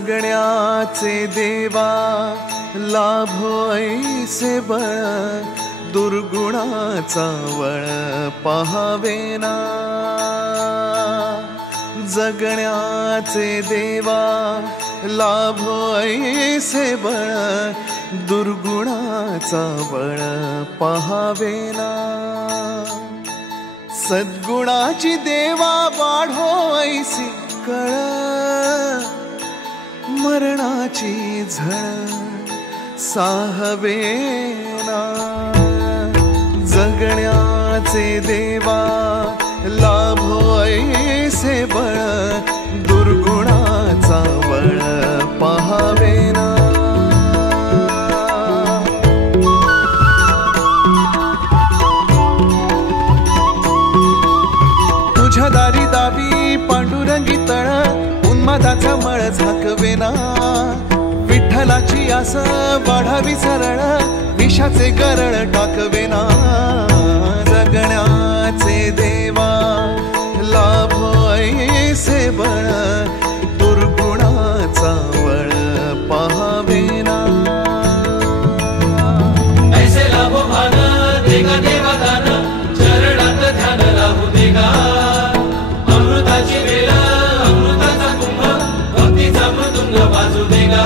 जगण्याचे देवा लाभो ऐसे बळ, दुर्गुणाचा वळ पाहावेना। जगण्याचे देवा लाभो ऐसे बळ, दुर्गुणाचा बळ पाहावेना। सद्गुणाची देवा वाढो ऐसी कळ, मरणाची झळ साहवेना। जगण्याचे देवा लाभो ऐसे बळ, दुर्गुणाचा बळ पाहावेना। तुझ्या दारी दावी पांडुरंगी तळ, उन्मादाचा मळ झाकवेना। विठ्ठलाची आस वाढावी सरळ, विषाचे गरळ टाकवेना। जगण्याचे देवा लाभो ऐसे बळ, दुर्गुणाचा बळ पाहावेना। ऐसे लाभो भान देगा देवा दान, चरणात ध्यान लावू देगा। अमृताची वेळ अमृताचा कुंभ, भक्तीचा मृदुंग वाजू देगा।